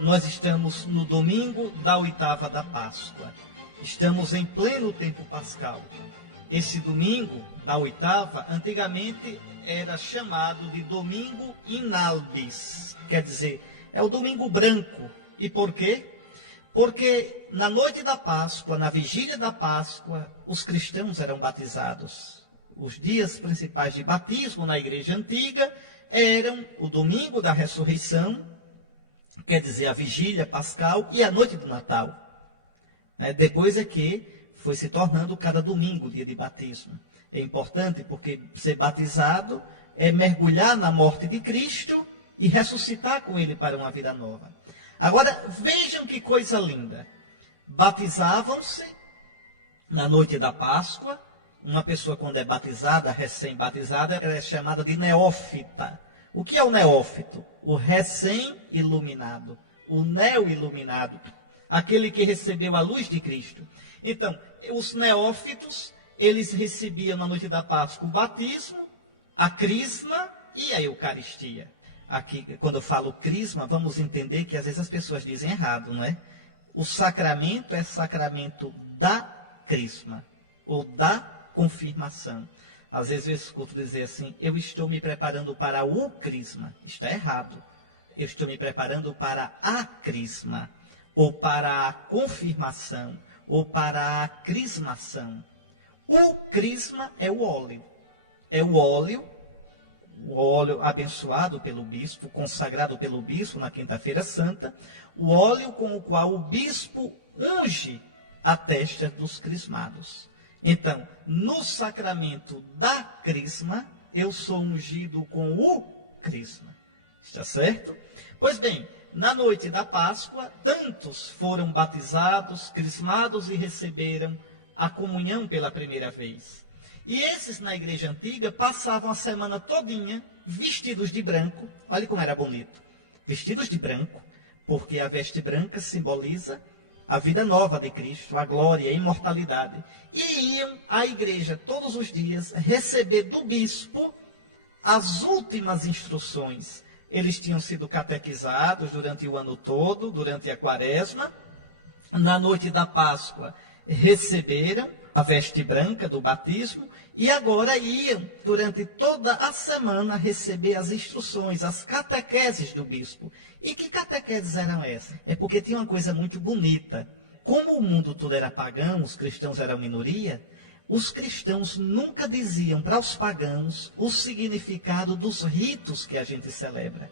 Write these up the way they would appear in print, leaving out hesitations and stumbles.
Nós estamos no domingo da oitava da Páscoa. Estamos em pleno tempo pascal. Esse domingo da oitava, antigamente era chamado de domingo inalbis. Quer dizer, é o domingo branco. E por quê? Porque na noite da Páscoa, na vigília da Páscoa, os cristãos eram batizados. Os dias principais de batismo na igreja antiga eram o domingo da ressurreição, quer dizer, a vigília pascal e a noite do Natal. Depois é que foi se tornando cada domingo dia de batismo. É importante porque ser batizado é mergulhar na morte de Cristo e ressuscitar com ele para uma vida nova. Agora, vejam que coisa linda. Batizavam-se na noite da Páscoa. Uma pessoa, quando é batizada, recém-batizada, ela é chamada de neófita. O que é o neófito? O recém-iluminado, o neo-iluminado, aquele que recebeu a luz de Cristo. Então, os neófitos, eles recebiam na noite da Páscoa o batismo, a crisma e a Eucaristia. Aqui, quando eu falo crisma, vamos entender que às vezes as pessoas dizem errado, não é? O sacramento é sacramento da crisma, ou da confirmação. Às vezes eu escuto dizer assim, eu estou me preparando para o crisma. Está errado. Eu estou me preparando para a crisma, ou para a confirmação, ou para a crismação. O crisma é o óleo. É o óleo abençoado pelo bispo, consagrado pelo bispo na quinta-feira santa, o óleo com o qual o bispo unge a testa dos crismados. Então, no sacramento da crisma, eu sou ungido com o crisma. Está certo? Pois bem, na noite da Páscoa, tantos foram batizados, crismados e receberam a comunhão pela primeira vez. E esses, na igreja antiga, passavam a semana todinha vestidos de branco. Olha como era bonito. Vestidos de branco, porque a veste branca simboliza a vida nova de Cristo, a glória, a imortalidade. E iam à igreja todos os dias receber do bispo as últimas instruções. Eles tinham sido catequizados durante o ano todo, durante a quaresma. Na noite da Páscoa, receberam a veste branca do batismo e agora iam, durante toda a semana, receber as instruções, as catequeses do bispo. E que catequeses eram essas? É porque tinha uma coisa muito bonita. Como o mundo todo era pagão, os cristãos eram minoria, os cristãos nunca diziam para os pagãos o significado dos ritos que a gente celebra.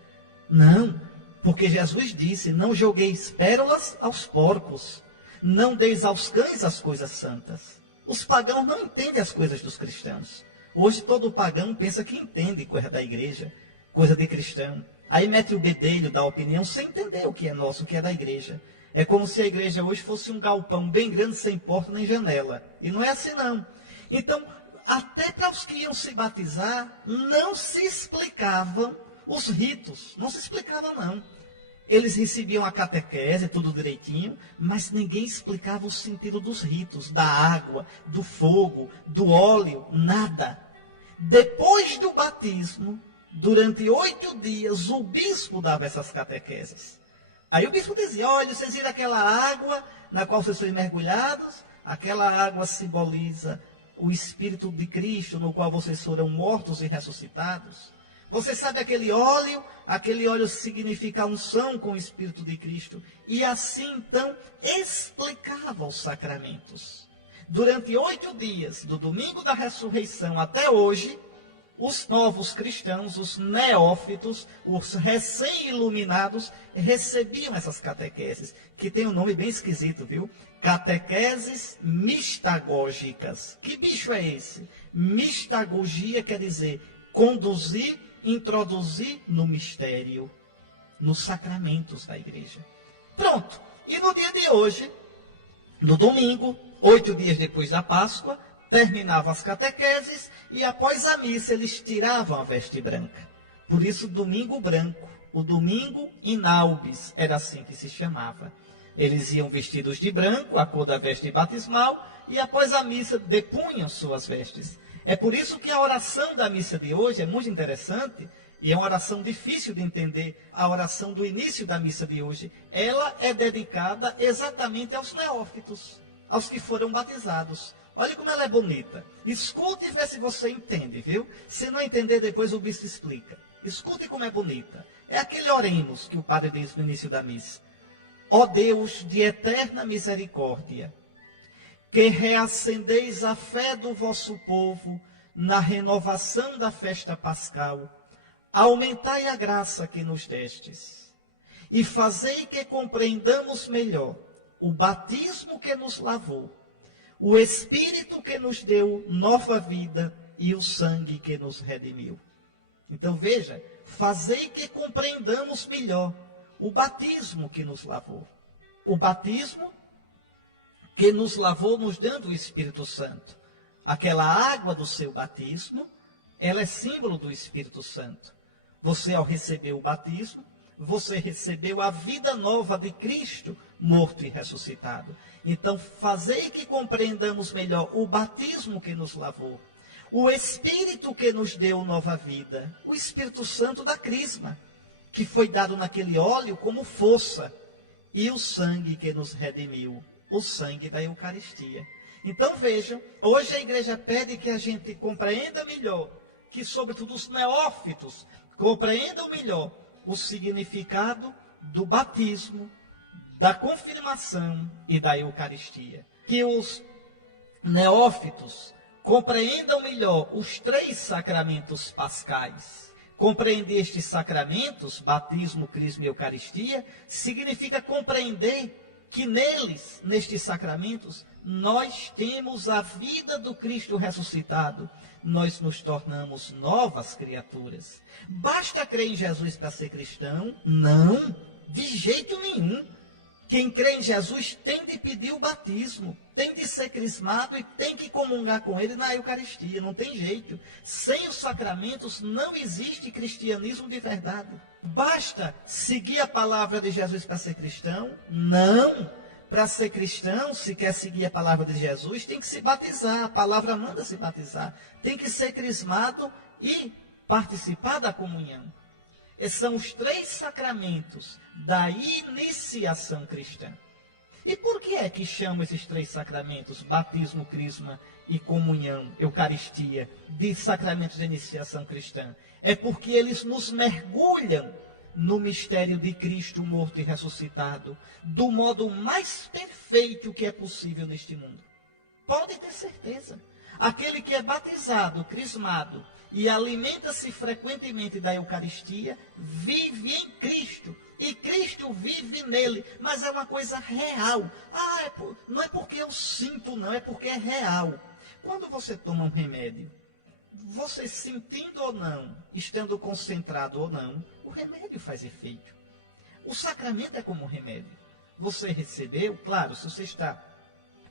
Não, porque Jesus disse, não jogueis pérolas aos porcos, não deis aos cães as coisas santas. Os pagãos não entendem as coisas dos cristãos. Hoje todo pagão pensa que entende coisa da igreja, coisa de cristão. Aí mete o bedelho da opinião sem entender o que é nosso, o que é da igreja. É como se a igreja hoje fosse um galpão bem grande, sem porta nem janela. E não é assim não. Então, até para os que iam se batizar, não se explicavam os ritos. Não se explicavam não. Eles recebiam a catequese, tudo direitinho, mas ninguém explicava o sentido dos ritos, da água, do fogo, do óleo, nada. Depois do batismo, durante 8 dias, o bispo dava essas catequeses. Aí o bispo dizia, olha, vocês viram aquela água na qual vocês foram mergulhados? Aquela água simboliza o Espírito de Cristo, no qual vocês foram mortos e ressuscitados. Você sabe aquele óleo significa a unção com o Espírito de Cristo. E assim, então, explicava os sacramentos. Durante 8 dias, do domingo da ressurreição até hoje, os novos cristãos, os neófitos, os recém-iluminados, recebiam essas catequeses, que tem um nome bem esquisito, viu? Catequeses mistagógicas. Que bicho é esse? Mistagogia quer dizer conduzir, introduzir no mistério, nos sacramentos da igreja. Pronto. E no dia de hoje, no domingo, 8 dias depois da Páscoa, terminavam as catequeses e após a missa eles tiravam a veste branca. Por isso, domingo branco, o domingo inalbis, era assim que se chamava. Eles iam vestidos de branco, a cor da veste batismal, e após a missa depunham suas vestes. É por isso que a oração da missa de hoje é muito interessante, E é uma oração difícil de entender, a oração do início da missa de hoje. Ela é dedicada exatamente aos neófitos, aos que foram batizados. Olha como ela é bonita. Escute e vê se você entende, viu? Se não entender, depois o bispo explica. Escute como é bonita. É aquele oremos que o padre diz no início da missa. Ó Deus de eterna misericórdia, que reacendeis a fé do vosso povo na renovação da festa pascal, aumentai a graça que nos destes, e fazei que compreendamos melhor o batismo que nos lavou, o Espírito que nos deu nova vida e o sangue que nos redimiu. Então veja, fazei que compreendamos melhor o batismo que nos lavou. O batismo que nos lavou nos dando o Espírito Santo. Aquela água do seu batismo, ela é símbolo do Espírito Santo. Você, ao receber o batismo, você recebeu a vida nova de Cristo, morto e ressuscitado. Então, fazei que compreendamos melhor o batismo que nos lavou, o Espírito que nos deu nova vida, o Espírito Santo da Crisma, que foi dado naquele óleo como força, e o sangue que nos redimiu, o sangue da Eucaristia. Então, vejam, hoje a igreja pede que a gente compreenda melhor, que sobretudo os neófitos compreendam melhor o significado do batismo, da confirmação e da Eucaristia. Que os neófitos compreendam melhor os 3 sacramentos pascais. Compreender estes sacramentos, batismo, crisma e Eucaristia, significa compreender que neles, nestes sacramentos, nós temos a vida do Cristo ressuscitado. Nós nos tornamos novas criaturas. Basta crer em Jesus para ser cristão? Não, de jeito nenhum. Quem crê em Jesus tem de pedir o batismo, tem de ser crismado e tem que comungar com ele na Eucaristia. Não tem jeito. Sem os sacramentos não existe cristianismo de verdade. Basta seguir a palavra de Jesus para ser cristão? Não. Para ser cristão, se quer seguir a palavra de Jesus, tem que se batizar. A palavra manda se batizar. Tem que ser crismado e participar da comunhão. Esses são os 3 sacramentos da iniciação cristã. E por que é que chama esses 3 sacramentos, batismo, crisma e comunhão, Eucaristia, de sacramentos de iniciação cristã? É porque eles nos mergulham no mistério de Cristo morto e ressuscitado, do modo mais perfeito que é possível neste mundo. Pode ter certeza. Aquele que é batizado, crismado, e alimenta-se frequentemente da Eucaristia, vive em Cristo. E Cristo vive nele. Mas é uma coisa real. Não é porque eu sinto, não. É porque é real. Quando você toma um remédio, você sentindo ou não, estando concentrado ou não, o remédio faz efeito. O sacramento é como um remédio. Você recebeu, claro, se você está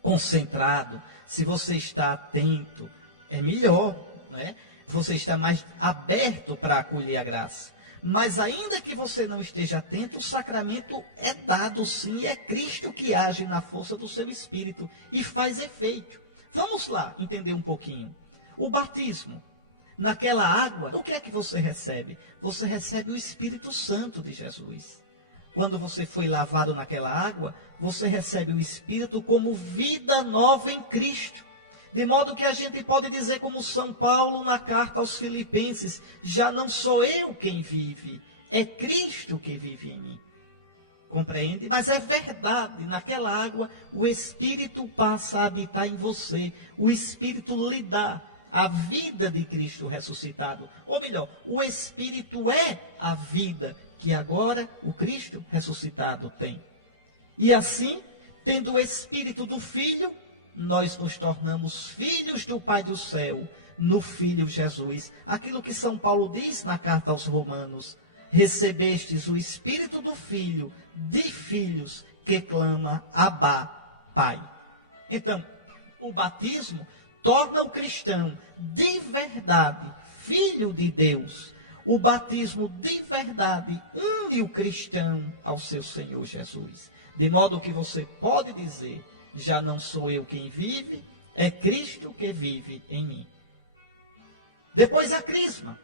concentrado, se você está atento, é melhor, né? Você está mais aberto para acolher a graça. Mas ainda que você não esteja atento, o sacramento é dado sim, e é Cristo que age na força do seu Espírito e faz efeito. Vamos lá entender um pouquinho. O batismo, naquela água, o que é que você recebe? Você recebe o Espírito Santo de Jesus. Quando você foi lavado naquela água, você recebe o Espírito como vida nova em Cristo. De modo que a gente pode dizer como São Paulo na carta aos Filipenses, já não sou eu quem vive, é Cristo que vive em mim. Compreende? Mas é verdade, naquela água o Espírito passa a habitar em você, o Espírito lhe dá a vida de Cristo ressuscitado. Ou melhor, o Espírito é a vida que agora o Cristo ressuscitado tem. E assim, tendo o Espírito do Filho, nós nos tornamos filhos do Pai do céu, no Filho Jesus. Aquilo que São Paulo diz na carta aos Romanos: recebestes o Espírito do Filho, de filhos, que clama Abá, Pai. Então, o batismo torna o cristão de verdade filho de Deus. O batismo de verdade une o cristão ao seu Senhor Jesus. De modo que você pode dizer: já não sou eu quem vive, é Cristo que vive em mim. Depois a crisma.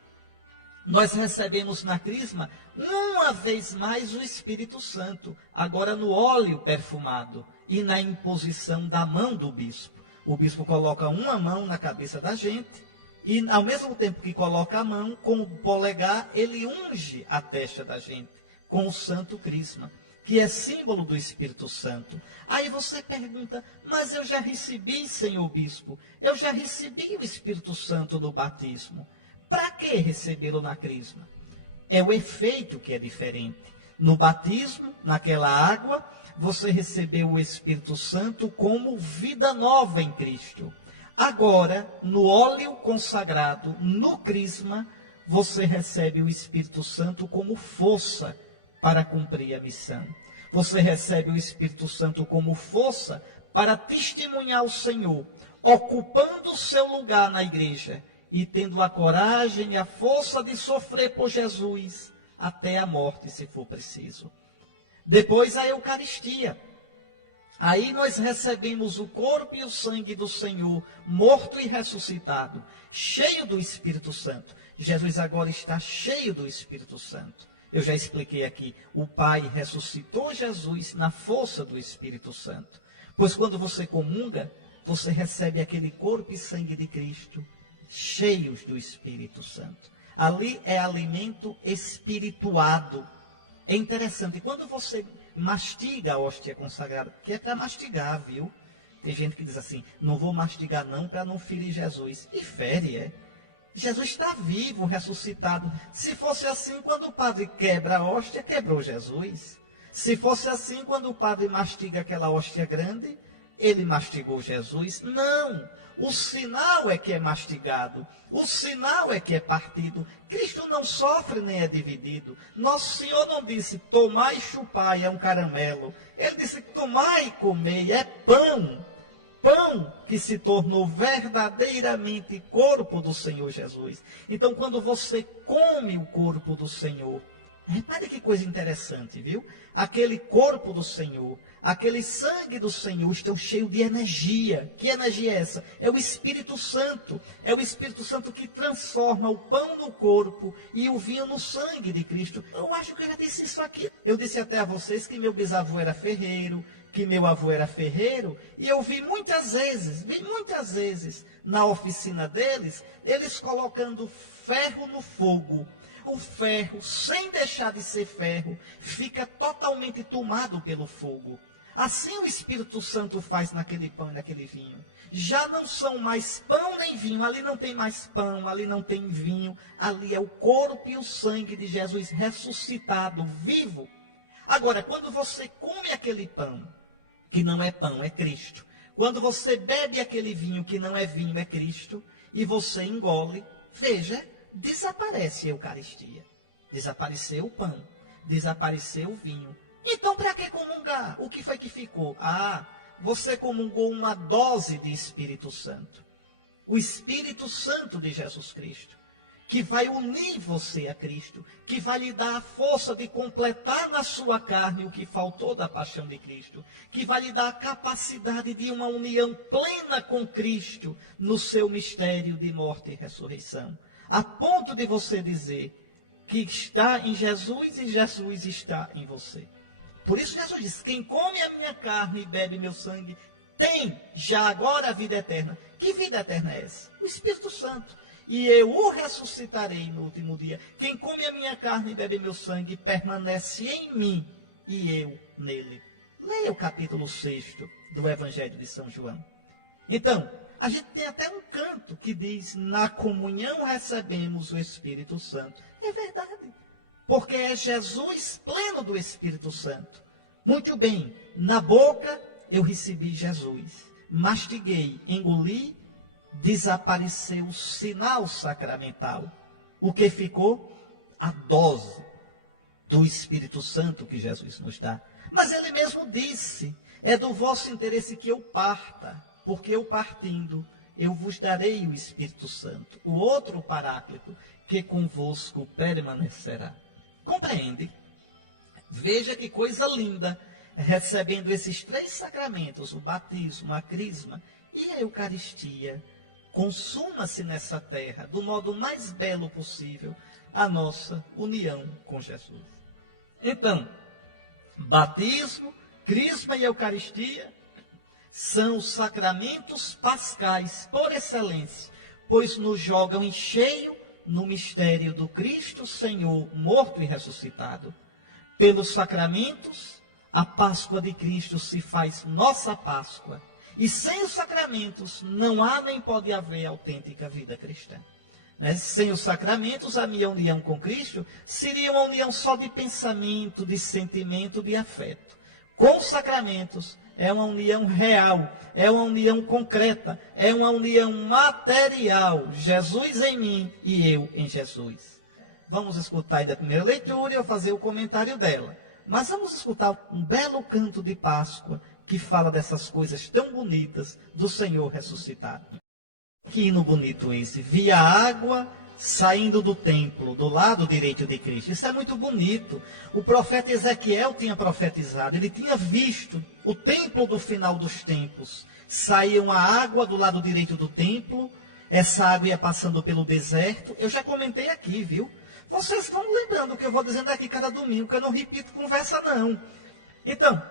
nós recebemos na crisma uma vez mais o Espírito Santo, agora no óleo perfumado e na imposição da mão do bispo. O bispo coloca uma mão na cabeça da gente e, ao mesmo tempo que coloca a mão, com o polegar, ele unge a testa da gente com o santo crisma, que é símbolo do Espírito Santo. Aí você pergunta, mas eu já recebi, senhor bispo, eu já recebi o Espírito Santo no batismo. Para que recebê-lo na crisma? É o efeito que é diferente. No batismo, naquela água, você recebeu o Espírito Santo como vida nova em Cristo. Agora, no óleo consagrado, no crisma, você recebe o Espírito Santo como força para cumprir a missão. Você recebe o Espírito Santo como força para testemunhar o Senhor, ocupando o seu lugar na igreja e tendo a coragem e a força de sofrer por Jesus até a morte, se for preciso. Depois a Eucaristia. Aí nós recebemos o corpo e o sangue do Senhor, morto e ressuscitado, cheio do Espírito Santo. Jesus agora está cheio do Espírito Santo. Eu já expliquei aqui, o Pai ressuscitou Jesus na força do Espírito Santo. Pois quando você comunga, você recebe aquele corpo e sangue de Cristo, cheios do Espírito Santo. Ali é alimento espirituado. É interessante, quando você mastiga a hóstia consagrada, que é para mastigar, viu? Tem gente que diz assim, não vou mastigar não para não ferir Jesus. E fere, é. Jesus está vivo, ressuscitado. Se fosse assim, quando o padre quebra a hóstia, quebrou Jesus. Se fosse assim, quando o padre mastiga aquela hóstia grande, ele mastigou Jesus. Não, o sinal é que é mastigado. O sinal é que é partido. Cristo não sofre nem é dividido. Nosso Senhor não disse, tomai e chupai, é um caramelo. Ele disse, tomai e comei, é pão. Pão que se tornou verdadeiramente corpo do Senhor Jesus. Então, quando você come o corpo do Senhor, repare que coisa interessante, viu? Aquele corpo do Senhor, aquele sangue do Senhor estão cheios de energia. Que energia é essa? É o Espírito Santo. É o Espírito Santo que transforma o pão no corpo e o vinho no sangue de Cristo. Eu acho que eu já disse isso aqui. Eu disse até a vocês que meu bisavô era ferreiro, que meu avô era ferreiro, e eu vi muitas vezes na oficina deles, eles colocando ferro no fogo. O ferro, sem deixar de ser ferro, fica totalmente tomado pelo fogo. Assim o Espírito Santo faz naquele pão e naquele vinho. Já não são mais pão nem vinho, ali não tem mais pão, ali não tem vinho, ali é o corpo e o sangue de Jesus ressuscitado, vivo. Agora, quando você come aquele pão, que não é pão, é Cristo. Quando você bebe aquele vinho que não é vinho, é Cristo, e você engole, veja, desaparece a Eucaristia. Desapareceu o pão, desapareceu o vinho. Então, para que comungar? O que foi que ficou? Ah, você comungou uma dose de Espírito Santo. O Espírito Santo de Jesus Cristo, que vai unir você a Cristo, que vai lhe dar a força de completar na sua carne o que faltou da paixão de Cristo, que vai lhe dar a capacidade de uma união plena com Cristo no seu mistério de morte e ressurreição, a ponto de você dizer que está em Jesus e Jesus está em você. Por isso Jesus disse, quem come a minha carne e bebe meu sangue, tem já agora a vida eterna. Que vida eterna é essa? O Espírito Santo. E eu o ressuscitarei no último dia. Quem come a minha carne e bebe meu sangue, permanece em mim e eu nele. Leia o capítulo 6 do Evangelho de São João. Então, a gente tem até um canto que diz, na comunhão recebemos o Espírito Santo. É verdade, porque é Jesus pleno do Espírito Santo. Muito bem, na boca eu recebi Jesus, mastiguei, engoli, desapareceu o sinal sacramental. O que ficou? A dose do Espírito Santo que Jesus nos dá. Mas ele mesmo disse, é do vosso interesse que eu parta, porque eu partindo, eu vos darei o Espírito Santo, o outro Paráclito, que convosco permanecerá. Compreende? Veja que coisa linda, recebendo esses três sacramentos, o batismo, a crisma e a Eucaristia. Consuma-se nessa terra do modo mais belo possível, a nossa união com Jesus. Então, batismo, crisma e eucaristia são os sacramentos pascais por excelência, pois nos jogam em cheio no mistério do Cristo Senhor morto e ressuscitado. Pelos sacramentos, a Páscoa de Cristo se faz nossa Páscoa. E sem os sacramentos não há nem pode haver autêntica vida cristã. Sem os sacramentos, a minha união com Cristo seria uma união só de pensamento, de sentimento, de afeto. Com os sacramentos, é uma união real, é uma união concreta, é uma união material. Jesus em mim e eu em Jesus. Vamos escutar ainda a primeira leitura e eu fazer o comentário dela. Mas vamos escutar um belo canto de Páscoa que fala dessas coisas tão bonitas do Senhor ressuscitado. Que hino bonito esse. Via água saindo do templo, do lado direito de Cristo. Isso é muito bonito. O profeta Ezequiel tinha profetizado, ele tinha visto o templo do final dos tempos. Saía uma água do lado direito do templo, essa água ia passando pelo deserto. Eu já comentei aqui, viu? Vocês vão lembrando o que eu vou dizendo aqui cada domingo, que eu não repito conversa não. Então,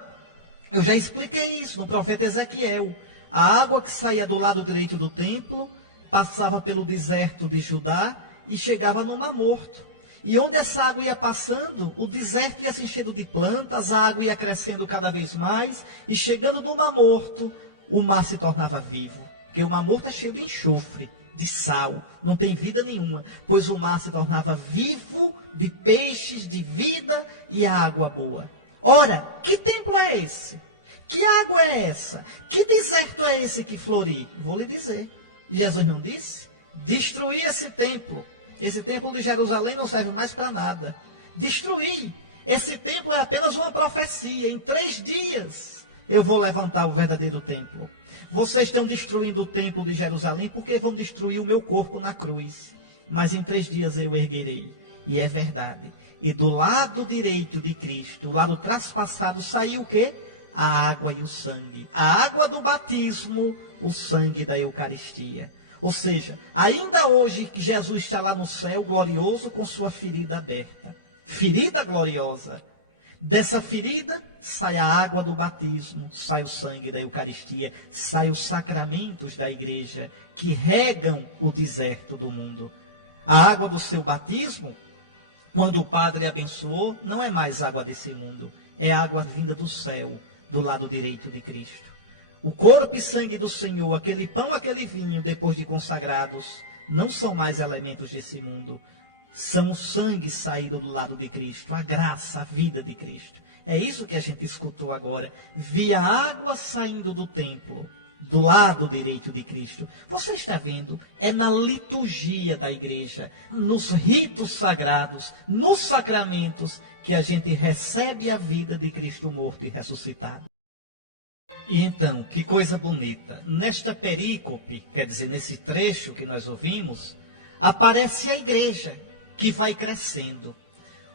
eu já expliquei isso no profeta Ezequiel. A água que saía do lado direito do templo, passava pelo deserto de Judá e chegava no Mar Morto. E onde essa água ia passando, o deserto ia se enchendo de plantas, a água ia crescendo cada vez mais, e chegando no Mar Morto, o mar se tornava vivo. Porque o Mar Morto é cheio de enxofre, de sal, não tem vida nenhuma, pois o mar se tornava vivo de peixes, de vida e a água boa. Ora, que templo é esse? Que água é essa? Que deserto é esse que flori? Vou lhe dizer. Jesus não disse? Destruir esse templo. Esse templo de Jerusalém não serve mais para nada. Destruir. Esse templo é apenas uma profecia. Em 3 dias eu vou levantar o verdadeiro templo. Vocês estão destruindo o templo de Jerusalém porque vão destruir o meu corpo na cruz. Mas em 3 dias eu erguerei. E é verdade. E do lado direito de Cristo, o lado traspassado, saiu o quê? A água e o sangue. A água do batismo, o sangue da Eucaristia. Ou seja, ainda hoje que Jesus está lá no céu, glorioso, com sua ferida aberta. Ferida gloriosa. Dessa ferida sai a água do batismo, sai o sangue da Eucaristia, sai os sacramentos da igreja que regam o deserto do mundo. A água do seu batismo, quando o padre abençoou, não é mais água desse mundo, é água vinda do céu, do lado direito de Cristo. O corpo e sangue do Senhor, aquele pão, aquele vinho, depois de consagrados, não são mais elementos desse mundo. São o sangue saído do lado de Cristo, a graça, a vida de Cristo. É isso que a gente escutou agora. Via água saindo do templo, do lado direito de Cristo. Você está vendo? É na liturgia da igreja, nos ritos sagrados, nos sacramentos, que a gente recebe a vida de Cristo morto e ressuscitado. E então, que coisa bonita. Nesta perícope, quer dizer, nesse trecho que nós ouvimos, aparece a igreja que vai crescendo.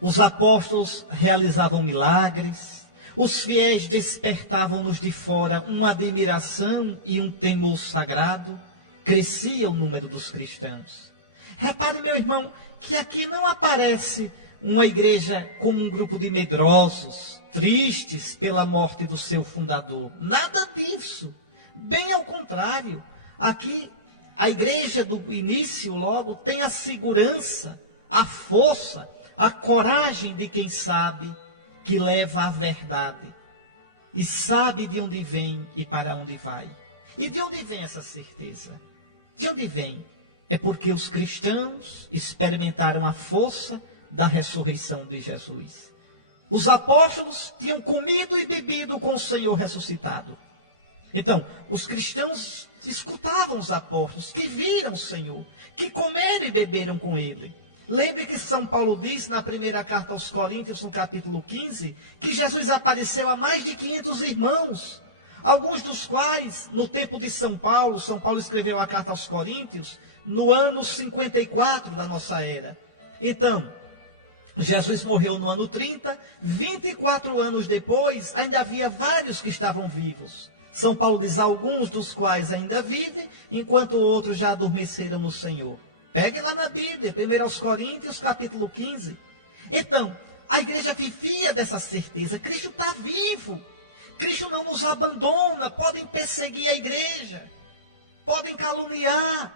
Os apóstolos realizavam milagres, os fiéis despertavam-nos de fora uma admiração e um temor sagrado, crescia o número dos cristãos. Repare, meu irmão, que aqui não aparece uma igreja como um grupo de medrosos, tristes pela morte do seu fundador. Nada disso. Bem ao contrário. Aqui, a igreja do início logo tem a segurança, a força, a coragem de quem sabe que leva a verdade. E sabe de onde vem e para onde vai. E de onde vem essa certeza? De onde vem? É porque os cristãos experimentaram a força da ressurreição de Jesus. Os apóstolos tinham comido e bebido com o Senhor ressuscitado. Então, os cristãos escutavam os apóstolos, que viram o Senhor, que comeram e beberam com ele. Lembre que São Paulo diz na primeira carta aos Coríntios, no capítulo 15, que Jesus apareceu a mais de 500 irmãos, alguns dos quais, no tempo de São Paulo escreveu a carta aos Coríntios, no ano 54 da nossa era. Então, Jesus morreu no ano 30, 24 anos depois, ainda havia vários que estavam vivos. São Paulo diz, alguns dos quais ainda vivem, enquanto outros já adormeceram no Senhor. Pegue lá na Bíblia, 1 Coríntios, capítulo 15. Então, a igreja vivia dessa certeza. Cristo está vivo. Cristo não nos abandona. Podem perseguir a igreja. Podem caluniar.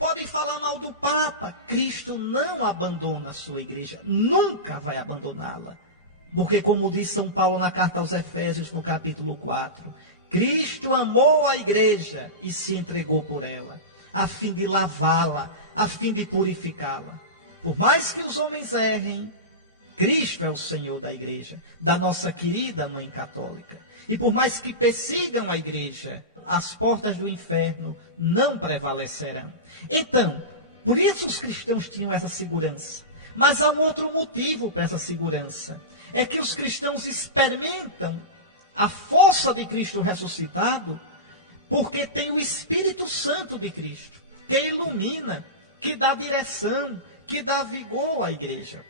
Podem falar mal do Papa. Cristo não abandona a sua igreja. Nunca vai abandoná-la. Porque, como diz São Paulo na carta aos Efésios, no capítulo 4, Cristo amou a igreja e se entregou por ela, a fim de lavá-la, a fim de purificá-la. Por mais que os homens errem, Cristo é o Senhor da igreja, da nossa querida Mãe Católica. E por mais que persigam a igreja, as portas do inferno não prevalecerão. Então, por isso os cristãos tinham essa segurança. Mas há um outro motivo para essa segurança. É que os cristãos experimentam a força de Cristo ressuscitado, porque tem o Espírito Santo de Cristo, que ilumina, que dá direção, que dá vigor à igreja.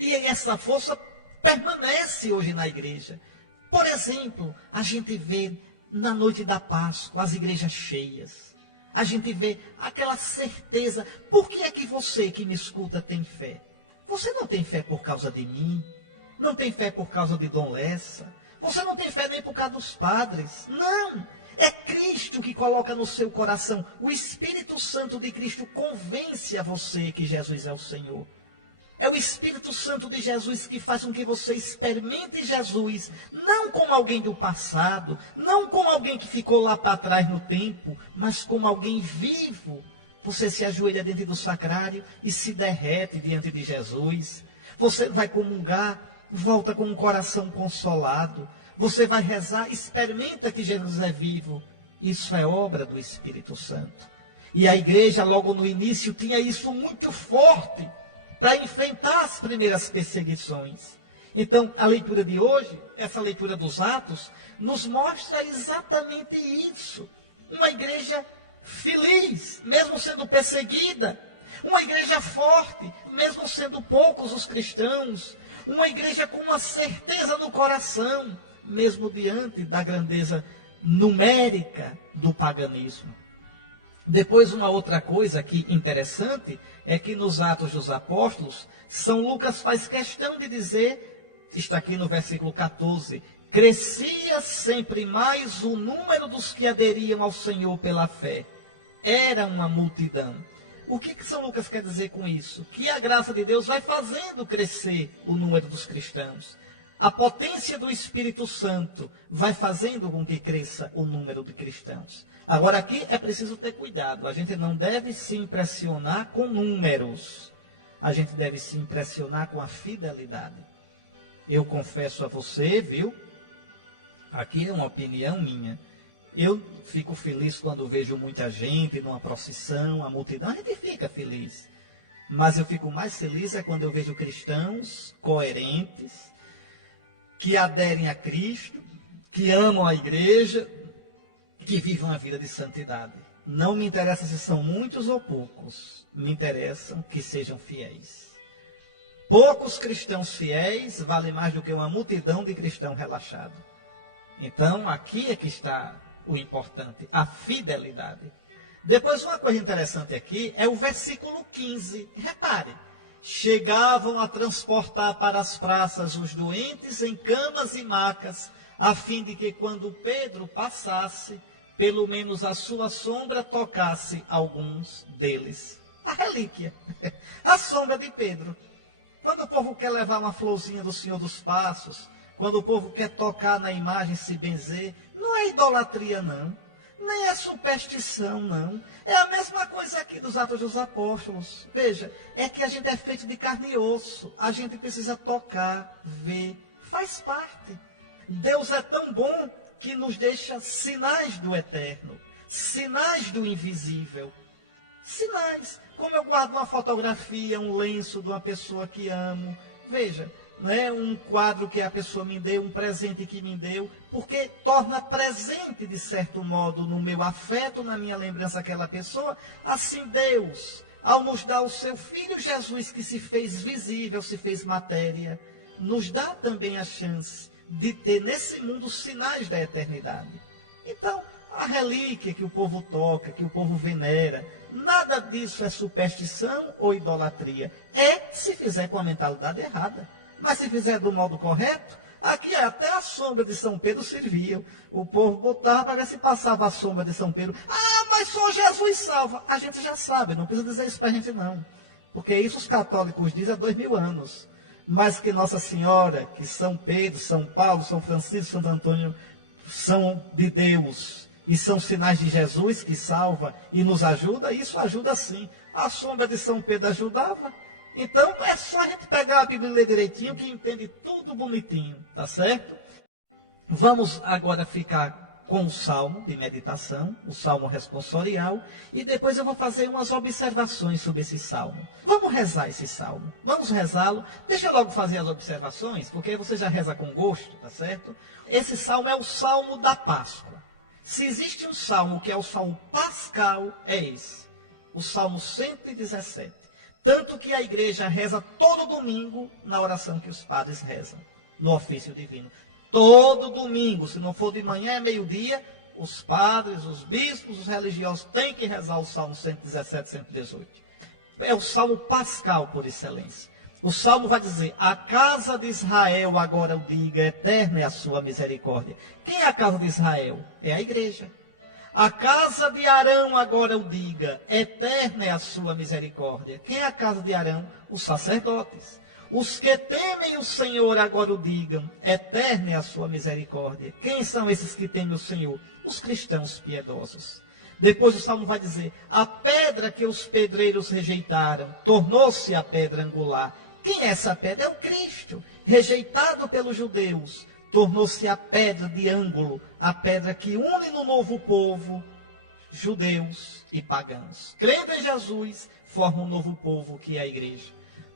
E essa força permanece hoje na igreja. Por exemplo, a gente vê na noite da Páscoa as igrejas cheias. A gente vê aquela certeza. Por que é que você que me escuta tem fé? Você não tem fé por causa de mim, não tem fé por causa de Dom Lessa, você não tem fé nem por causa dos padres. Não, é Cristo que coloca no seu coração. O Espírito Santo de Cristo convence a você que Jesus é o Senhor. É o Espírito Santo de Jesus que faz com que você experimente Jesus, não como alguém do passado, não como alguém que ficou lá para trás no tempo, mas como alguém vivo. Você se ajoelha dentro do sacrário e se derrete diante de Jesus. Você vai comungar, volta com um coração consolado. Você vai rezar, experimenta que Jesus é vivo. Isso é obra do Espírito Santo. E a igreja, logo no início, tinha isso muito forte para enfrentar as primeiras perseguições. Então, a leitura de hoje, essa leitura dos Atos, nos mostra exatamente isso. Uma igreja feliz, mesmo sendo perseguida. Uma igreja forte, mesmo sendo poucos os cristãos. Uma igreja com uma certeza no coração, mesmo diante da grandeza numérica do paganismo. Depois, uma outra coisa aqui interessante é que nos Atos dos Apóstolos, São Lucas faz questão de dizer, está aqui no versículo 14, crescia sempre mais o número dos que aderiam ao Senhor pela fé. Era uma multidão. O que São Lucas quer dizer com isso? Que a graça de Deus vai fazendo crescer o número dos cristãos. A potência do Espírito Santo vai fazendo com que cresça o número de cristãos. Agora aqui é preciso ter cuidado. A gente não deve se impressionar com números. A gente deve se impressionar com a fidelidade. Eu confesso a você, viu? Aqui é uma opinião minha. Eu fico feliz quando vejo muita gente numa procissão, a multidão, a gente fica feliz. Mas eu fico mais feliz é quando eu vejo cristãos coerentes, que aderem a Cristo, que amam a igreja, que vivem uma vida de santidade. Não me interessa se são muitos ou poucos, me interessam que sejam fiéis. Poucos cristãos fiéis valem mais do que uma multidão de cristãos relaxados. Então, aqui é que está o importante, a fidelidade. Depois, uma coisa interessante aqui é o versículo 15. Repare, chegavam a transportar para as praças os doentes em camas e macas, a fim de que quando Pedro passasse, pelo menos a sua sombra tocasse alguns deles. A relíquia, a sombra de Pedro. Quando o povo quer levar uma florzinha do Senhor dos Passos, quando o povo quer tocar na imagem, se benzer, não é idolatria não, nem é superstição não. É a mesma coisa aqui dos Atos dos Apóstolos. Veja, é que a gente é feito de carne e osso. A gente precisa tocar, ver, faz parte. Deus é tão bom que nos deixa sinais do eterno, sinais do invisível. Sinais, como eu guardo uma fotografia, um lenço de uma pessoa que amo. Veja, um quadro que a pessoa me deu, um presente que me deu, porque torna presente, de certo modo, no meu afeto, na minha lembrança aquela pessoa. Assim Deus, ao nos dar o seu Filho Jesus, que se fez visível, se fez matéria, nos dá também a chance de ter nesse mundo sinais da eternidade. Então, a relíquia que o povo toca, que o povo venera, nada disso é superstição ou idolatria. É se fizer com a mentalidade errada. Mas se fizer do modo correto, aqui até a sombra de São Pedro servia. O povo botava para ver se passava a sombra de São Pedro. Ah, mas só Jesus salva. A gente já sabe, não precisa dizer isso para a gente não. Porque isso os católicos dizem há 2000 anos. Mas que Nossa Senhora, que São Pedro, São Paulo, São Francisco, Santo Antônio são de Deus e são sinais de Jesus que salva e nos ajuda, isso ajuda sim. A sombra de São Pedro ajudava. Então é só a gente pegar a Bíblia e ler direitinho que entende tudo bonitinho, tá certo? Vamos agora ficar com o salmo de meditação, o salmo responsorial, e depois eu vou fazer umas observações sobre esse salmo. Vamos rezar esse salmo, vamos rezá-lo. Deixa eu logo fazer as observações, porque você já reza com gosto, tá certo? Esse salmo é o salmo da Páscoa. Se existe um salmo que é o salmo pascal, é esse, o salmo 117. Tanto que a igreja reza todo domingo na oração que os padres rezam, no ofício divino. Todo domingo, se não for de manhã, é meio-dia, os padres, os bispos, os religiosos têm que rezar o Salmo 117, 118. É o Salmo pascal por excelência. O Salmo vai dizer, a casa de Israel agora o diga, eterna é a sua misericórdia. Quem é a casa de Israel? É a igreja. A casa de Arão agora o diga, eterna é a sua misericórdia. Quem é a casa de Arão? Os sacerdotes. Os que temem o Senhor agora o digam, eterna é a sua misericórdia. Quem são esses que temem o Senhor? Os cristãos piedosos. Depois o Salmo vai dizer, a pedra que os pedreiros rejeitaram, tornou-se a pedra angular. Quem é essa pedra? É o Cristo, rejeitado pelos judeus, tornou-se a pedra de ângulo, a pedra que une no novo povo, judeus e pagãos. Crendo em Jesus, forma um novo povo que é a igreja.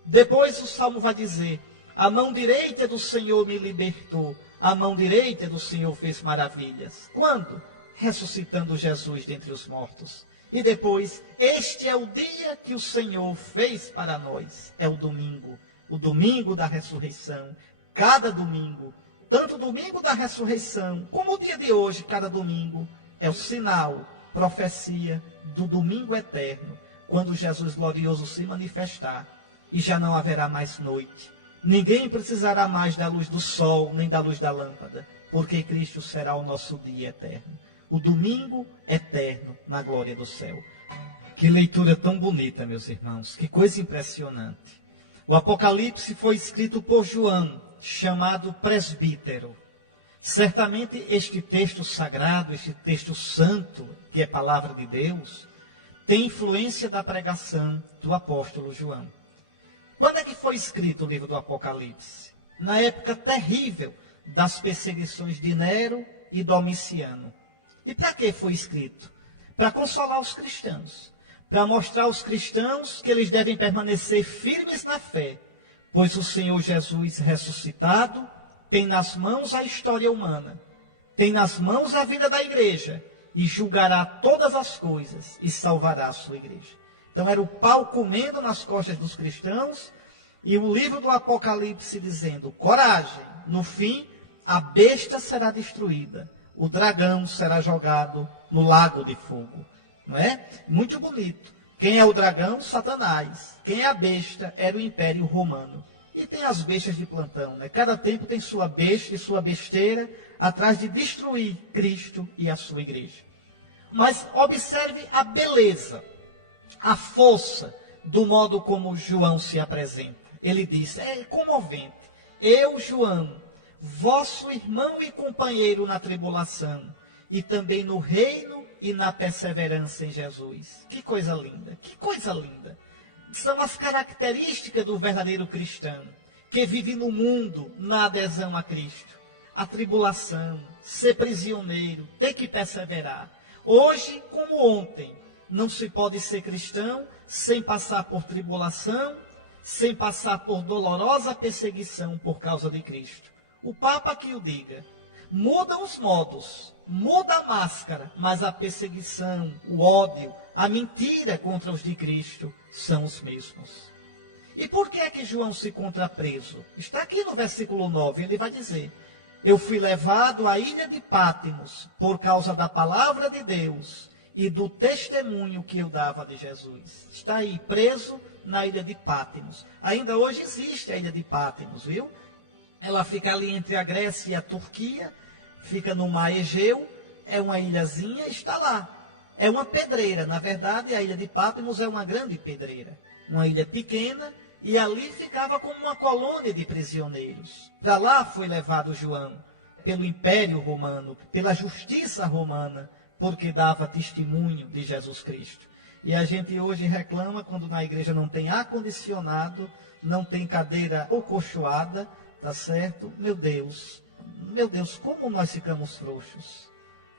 Depois o Salmo vai dizer, a mão direita do Senhor me libertou, a mão direita do Senhor fez maravilhas. Quando? Ressuscitando Jesus dentre os mortos. E depois, este é o dia que o Senhor fez para nós. É o domingo da ressurreição. Cada domingo, tanto o domingo da ressurreição, como o dia de hoje, cada domingo, é o sinal, profecia do domingo eterno, quando Jesus glorioso se manifestar. E já não haverá mais noite. Ninguém precisará mais da luz do sol, nem da luz da lâmpada, porque Cristo será o nosso dia eterno. O domingo eterno na glória do céu. Que leitura tão bonita, meus irmãos. Que coisa impressionante. O Apocalipse foi escrito por João, chamado presbítero. Certamente este texto sagrado, este texto santo, que é palavra de Deus, tem influência da pregação do apóstolo João. Quando é que foi escrito o livro do Apocalipse? Na época terrível das perseguições de Nero e Domiciano. E para que foi escrito? Para consolar os cristãos. Para mostrar aos cristãos que eles devem permanecer firmes na fé. Pois o Senhor Jesus ressuscitado tem nas mãos a história humana. Tem nas mãos a vida da igreja. E julgará todas as coisas e salvará a sua igreja. Então era o pau comendo nas costas dos cristãos e o livro do Apocalipse dizendo, coragem, no fim a besta será destruída, o dragão será jogado no lago de fogo. Não é? Muito bonito. Quem é o dragão? Satanás. Quem é a besta? Era o Império Romano. E tem as bestas de plantão, né? Cada tempo tem sua besta e sua besteira atrás de destruir Cristo e a sua igreja. Mas observe a beleza, a força do modo como João se apresenta. Ele diz, é comovente. Eu, João, vosso irmão e companheiro na tribulação, e também no reino e na perseverança em Jesus. Que coisa linda, que coisa linda. São as características do verdadeiro cristão, que vive no mundo na adesão a Cristo. A tribulação, ser prisioneiro, ter que perseverar. Hoje, como ontem, não se pode ser cristão sem passar por tribulação, sem passar por dolorosa perseguição por causa de Cristo. O Papa que o diga. Mudam os modos, muda a máscara, mas a perseguição, o ódio, a mentira contra os de Cristo são os mesmos. E por que é que João se encontra preso? Está aqui no versículo 9, ele vai dizer, Eu fui levado à ilha de Patmos por causa da palavra de Deus e do testemunho que eu dava de Jesus. Está aí, preso na ilha de Patmos. Ainda hoje existe a ilha de Patmos, viu? Ela fica ali entre a Grécia e a Turquia, fica no mar Egeu, é uma ilhazinha, está lá. É uma pedreira, na verdade, a ilha de Patmos é uma grande pedreira. Uma ilha pequena, e ali ficava como uma colônia de prisioneiros. Para lá foi levado João, pelo Império Romano, pela justiça romana, porque dava testemunho de Jesus Cristo. E a gente hoje reclama quando na igreja não tem ar-condicionado, não tem cadeira acolchoada, tá certo? Meu Deus, como nós ficamos frouxos.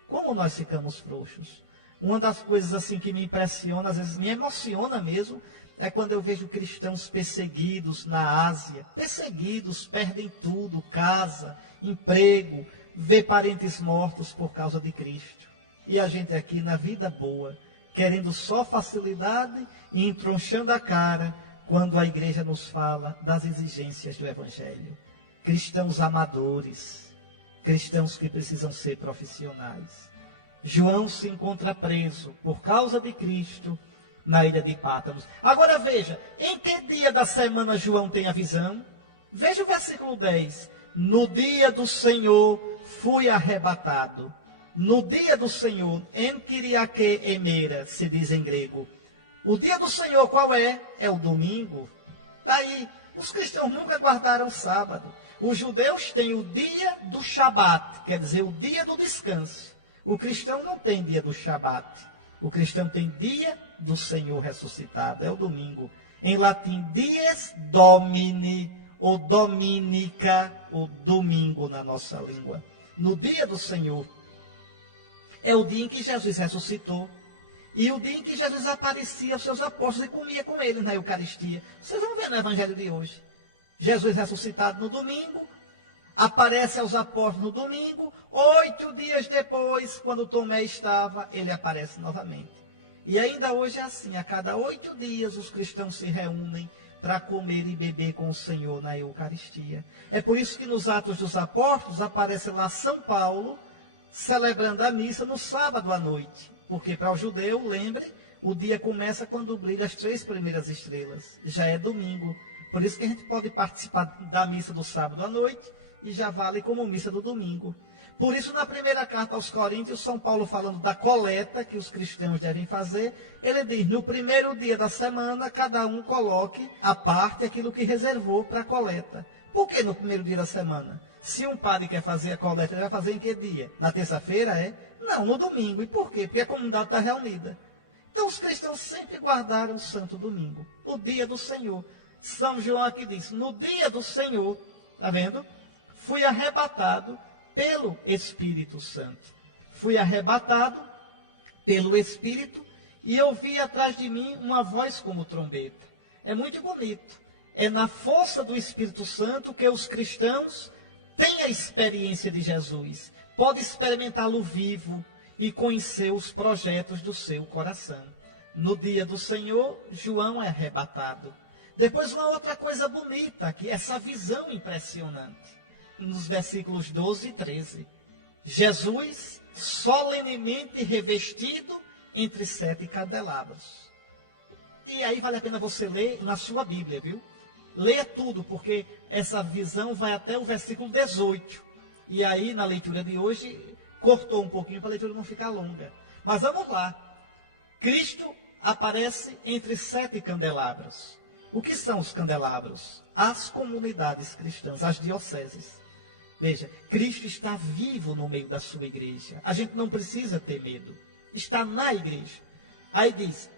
Como nós ficamos frouxos. Uma das coisas assim que me impressiona, às vezes me emociona mesmo, é quando eu vejo cristãos perseguidos na Ásia. Perseguidos, perdem tudo, casa, emprego, vê parentes mortos por causa de Cristo. E a gente aqui na vida boa, querendo só facilidade e entronchando a cara quando a igreja nos fala das exigências do Evangelho. Cristãos amadores, cristãos que precisam ser profissionais. João se encontra preso por causa de Cristo na ilha de Patmos. Agora veja, em que dia da semana João tem a visão? Veja o versículo 10. No dia do Senhor fui arrebatado. No dia do Senhor, en Kyriake emera, se diz em grego. O dia do Senhor qual é? É o domingo. Daí, os cristãos nunca guardaram sábado. Os judeus têm o dia do Shabat, quer dizer, o dia do descanso. O cristão não tem dia do Shabat. O cristão tem dia do Senhor ressuscitado, é o domingo. Em latim, dies domini, ou dominica, ou domingo na nossa língua. No dia do Senhor, é o dia em que Jesus ressuscitou. E o dia em que Jesus aparecia aos seus apóstolos e comia com eles na Eucaristia. Vocês vão ver no Evangelho de hoje. Jesus ressuscitado no domingo, aparece aos apóstolos no domingo, 8 dias depois, quando Tomé estava, ele aparece novamente. E ainda hoje é assim, a cada 8 dias os cristãos se reúnem para comer e beber com o Senhor na Eucaristia. É por isso que nos Atos dos Apóstolos aparece lá São Paulo, celebrando a missa no sábado à noite. Porque para o judeu, lembre, o dia começa quando brilham as 3 primeiras estrelas. Já é domingo. Por isso que a gente pode participar da missa do sábado à noite e já vale como missa do domingo. Por isso, na primeira carta aos Coríntios, São Paulo falando da coleta que os cristãos devem fazer, ele diz, no primeiro dia da semana, cada um coloque à parte aquilo que reservou para a coleta. Por que no primeiro dia da semana? Se um padre quer fazer a coleta, ele vai fazer em que dia? Na terça-feira, é? Não, no domingo. E por quê? Porque a comunidade está reunida. Então, os cristãos sempre guardaram o Santo Domingo, o dia do Senhor. São João aqui diz, no dia do Senhor, está vendo? Fui arrebatado pelo Espírito Santo. Fui arrebatado pelo Espírito e ouvi atrás de mim uma voz como trombeta. É muito bonito. É na força do Espírito Santo que os cristãos têm a experiência de Jesus. Pode experimentá-lo vivo e conhecer os projetos do seu coração. No dia do Senhor, João é arrebatado. Depois uma outra coisa bonita, que é essa visão impressionante. Nos versículos 12 e 13. Jesus solenemente revestido entre 7 candelabros. E aí vale a pena você ler na sua Bíblia, viu? Leia tudo, porque essa visão vai até o versículo 18. E aí, na leitura de hoje, cortou um pouquinho para a leitura não ficar longa. Mas vamos lá. Cristo aparece entre 7 candelabros. O que são os candelabros? As comunidades cristãs, as dioceses. Veja, Cristo está vivo no meio da sua igreja. A gente não precisa ter medo. Está na igreja. Aí diz,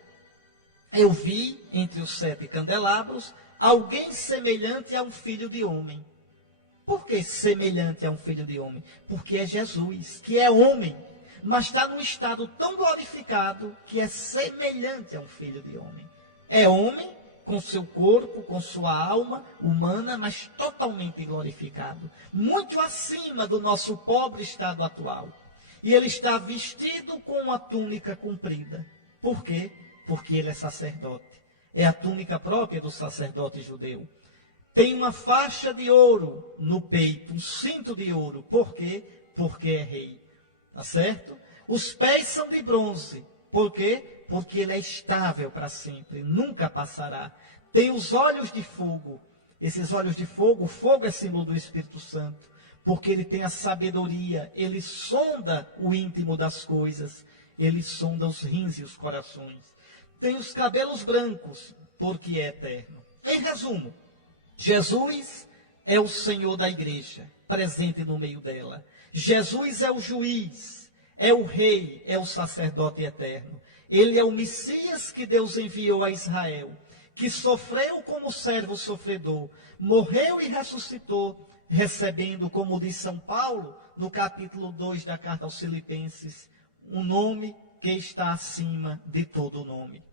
eu vi entre os 7 candelabros alguém semelhante a um filho de homem. Por que semelhante a um filho de homem? Porque é Jesus, que é homem, mas está num estado tão glorificado que é semelhante a um filho de homem. É homem, com seu corpo, com sua alma humana, mas totalmente glorificado. Muito acima do nosso pobre estado atual. E ele está vestido com uma túnica comprida. Por quê? Porque ele é sacerdote. É a túnica própria do sacerdote judeu. Tem uma faixa de ouro no peito, um cinto de ouro. Por quê? Porque é rei. Tá certo? Os pés são de bronze. Por quê? Porque ele é estável para sempre, nunca passará. Tem os olhos de fogo. Esses olhos de fogo, o fogo é símbolo do Espírito Santo, porque ele tem a sabedoria, ele sonda o íntimo das coisas, ele sonda os rins e os corações. Tem os cabelos brancos, porque é eterno. Em resumo, Jesus é o Senhor da igreja, presente no meio dela. Jesus é o juiz, é o rei, é o sacerdote eterno. Ele é o Messias que Deus enviou a Israel, que sofreu como servo sofredor, morreu e ressuscitou, recebendo, como diz São Paulo, no capítulo 2 da carta aos Filipenses, um nome que está acima de todo nome.